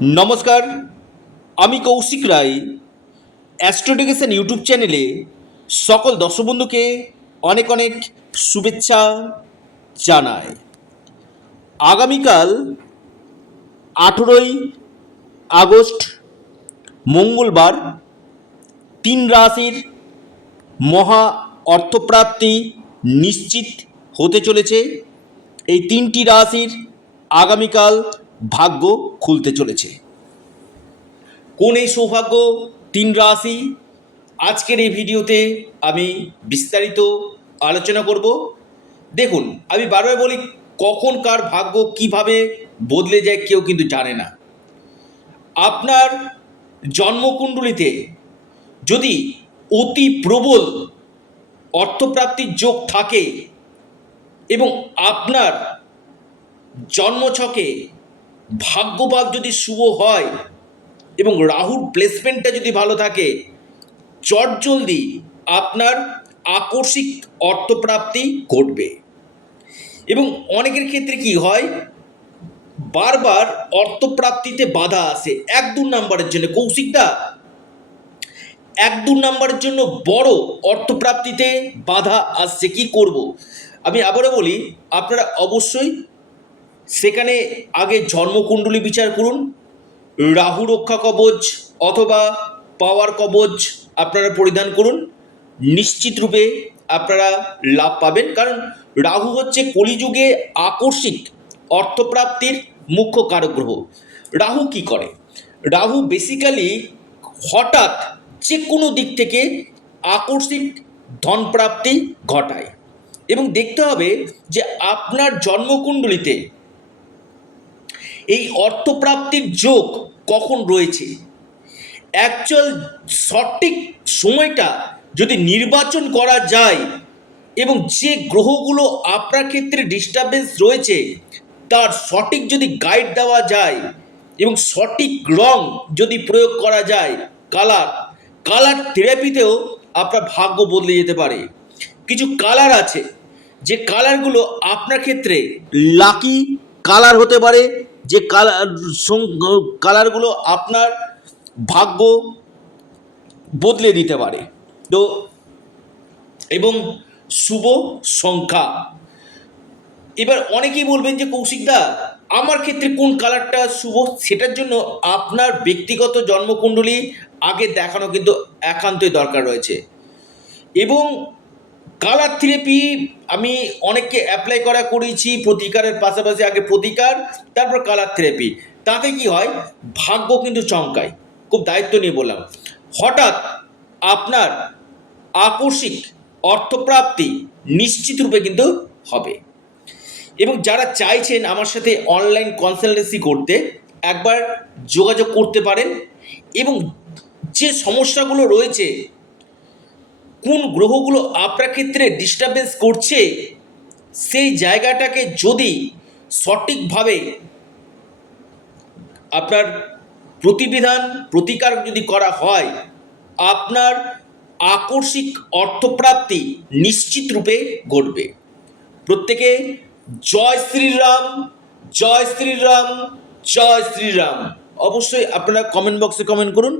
নমস্কার, আমি কৌশিক রায়। অ্যাস্ট্রোডিকেশন ইউটিউব চ্যানেলে সকল দর্শক বন্ধুকে অনেক অনেক শুভেচ্ছা জানাই। আগামীকাল 18ই আগস্ট মঙ্গলবার 3 রাশির মহা অর্থপ্রাপ্তি নিশ্চিত হতে চলেছে। এই 3টি রাশির আগামীকাল ভাগ্য খুলতে চলেছে। কোন এই সৌভাগ্য 3 রাশি, আজকের এই ভিডিওতে আমি বিস্তারিত আলোচনা করব। দেখুন, আমি বারবার বলি, কখন কার ভাগ্য কিভাবে বদলে যায় কেউ কিন্তু জানে না। আপনার জন্মকুণ্ডলিতে যদি অতি প্রবল অর্থপ্রাপ্তির যোগ থাকে এবং আপনার জন্মছকে ভাগ্যভাব যদি শুভ হয় এবং রাহুর প্লেসমেন্টটা যদি ভালো থাকে, চটজলদি আপনার আকস্মিক অর্থপ্রাপ্তি ঘটবে। এবং অনেকের ক্ষেত্রে কি হয়, বারবার অর্থপ্রাপ্তিতে বাধা আসে 1-2 নাম্বারের জন্য। কৌশিকদা, 1-2 নাম্বারের জন্য বড় অর্থপ্রাপ্তিতে বাধা আসছে, কি করব? আমি আবারও বলি, আপনারা অবশ্যই সেখানে আগে জন্মকুণ্ডলী বিচার করুন। রাহু রক্ষা কবচ অথবা পাওয়ার কবচ আপনারা পরিধান করুন, নিশ্চিত রূপে আপনারা লাভ পাবেন। কারণ রাহু হচ্ছে কলিযুগে আকস্মিক অর্থপ্রাপ্তির মুখ্য কারক গ্রহ। রাহু কি করে? রাহু বেসিক্যালি হঠাৎ যে কোনো দিক থেকে আকস্মিক ধনপ্রাপ্তি ঘটায়। এবং দেখতে হবে যে আপনার জন্মকুণ্ডলিতে এই অর্থপ্রাপ্তির যোগ কখন রয়েছে। অ্যাকচুয়াল সঠিক সময়টা যদি নির্বাচন করা যায় এবং যে গ্রহগুলো আপনার ক্ষেত্রে ডিস্টারবেন্স রয়েছে তার সঠিক যদি গাইড দেওয়া যায় এবং সঠিক রং যদি প্রয়োগ করা যায়, কালার থেরাপিতেও আপনার ভাগ্য বদলে যেতে পারে। কিছু কালার আছে যে কালারগুলো আপনার ক্ষেত্রে লাকি কালার হতে পারে, যে কালারগুলো আপনার ভাগ্য বদলে দিতে পারে। তো এবং শুভ সংখ্যা, এবার অনেকেই বলবেন যে কৌশিকদা, আমার ক্ষেত্রে কোন কালারটা শুভ? সেটার জন্য আপনার ব্যক্তিগত জন্মকুণ্ডলী আগে দেখানো কিন্তু একান্তই দরকার রয়েছে। এবং কালার থেরাপি আমি অনেককে অ্যাপ্লাই করিয়েছি, প্রতিকারের পাশাপাশি আগে প্রতিকার তারপর কালার থেরাপি। তাতে কি হয়, ভাগ্য কিন্তু চমকায়। খুব দায়িত্ব নিয়ে বললাম, হঠাৎ আপনার আকস্মিক অর্থপ্রাপ্তি নিশ্চিত রূপে কিন্তু হবে। এবং যারা চাইছেন আমার সাথে অনলাইন কনসালটেন্সি করতে, একবার যোগাযোগ করতে পারেন। এবং যে সমস্যাগুলো রয়েছে, কোন গ্রহগুলো আপনার ক্ষেত্রে ডিস্টারবেন্স করছে, সেই জায়গাটাকে যদি সঠিকভাবে আপনার প্রতিকার যদি করা হয়, আপনার আকস্মিক অর্থপ্রাপ্তি নিশ্চিত রূপে ঘটবে। প্রত্যেকে জয় শ্রীরাম, জয় শ্রীরাম, জয় শ্রীরাম। অবশ্যই আপনারা কমেন্ট বক্সে কমেন্ট করুন।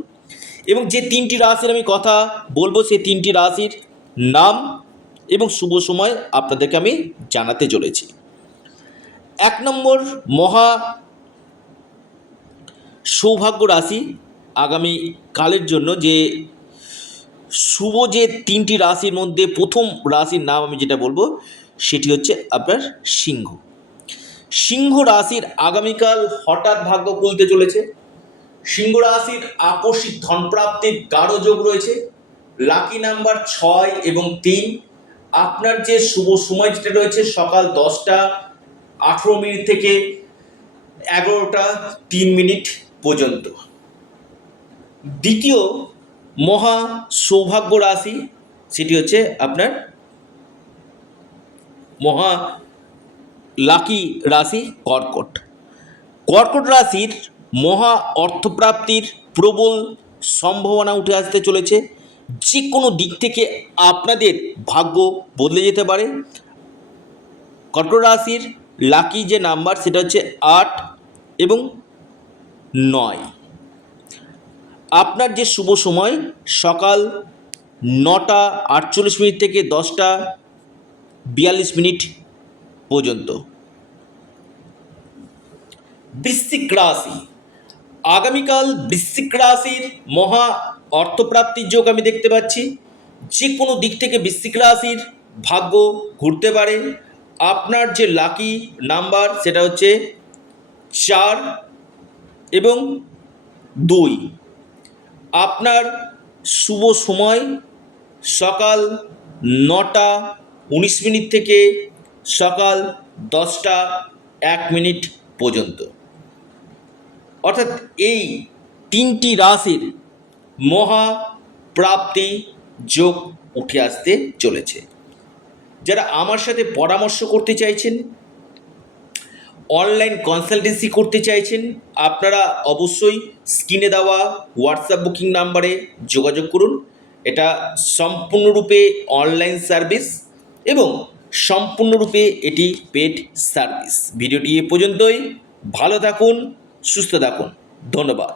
এবং যে 3টি রাশির আমি কথা বলবো, সেই 3টি রাশির নাম এবং শুভ সময় আপনাদেরকে আমি জানাতে চলেছি। 1 নম্বর মহা সৌভাগ্য রাশি আগামী কালের জন্য, যে শুভ যে 3টি রাশির মধ্যে প্রথম রাশির নাম আমি যেটা বলবো সেটি হচ্ছে আপনার সিংহ। সিংহ রাশির আগামীকাল হঠাৎ ভাগ্য খুলতে চলেছে। সিংহ রাশির আকস্মিক ধনপ্রাপ্তির গাঢ় যোগ রয়েছে। লাকি নাম্বার 6 এবং 3। আপনার যে শুভ সময় যেটা রয়েছে সকাল 10টা 18 মিনিট থেকে 11টা 3 মিনিট পর্যন্ত। দ্বিতীয় মহা সৌভাগ্য রাশি সেটি হচ্ছে আপনার মহা লাকি রাশি কর্কট। কর্কট রাশির মহা অর্থপ্রাপ্তির প্রবল সম্ভাবনা উঠে আসতে চলেছে। যে কোনো দিক থেকে আপনাদের ভাগ্য বদলে যেতে পারে। কর্কট রাশির লাকি যে নাম্বার সেটা হচ্ছে 8 এবং 9। আপনার যে শুভ সময় সকাল 9:48 থেকে 10:42 পর্যন্ত। বৃশ্চিক রাশি, আগামীকাল বৃশ্চিক রাশির মহা অর্থপ্রাপ্তির যোগ আমি দেখতে পাচ্ছি। যে কোনো দিক থেকে বৃশ্চিক রাশির ভাগ্য ঘুরতে পারে। আপনার যে লাকি নাম্বার সেটা হচ্ছে 4 এবং 2। আপনার শুভ সময় সকাল 9:19 থেকে সকাল 10:01 পর্যন্ত। অর্থাৎ এই 3টি রাশির মহা প্রাপ্তি যোগ উঠে আসতে চলেছে। যারা আমার সাথে পরামর্শ করতে চাইছেন, অনলাইন কনসালটেন্সি করতে চাইছেন, আপনারা অবশ্যই স্ক্রিনে দেওয়া হোয়াটসঅ্যাপ বুকিং নাম্বারে যোগাযোগ করুন। এটা সম্পূর্ণরূপে অনলাইন সার্ভিস এবং সম্পূর্ণরূপে এটি পেড সার্ভিস। ভিডিওটি এ পর্যন্তই। ভালো থাকুন, সুস্থ থাকুন। ধন্যবাদ।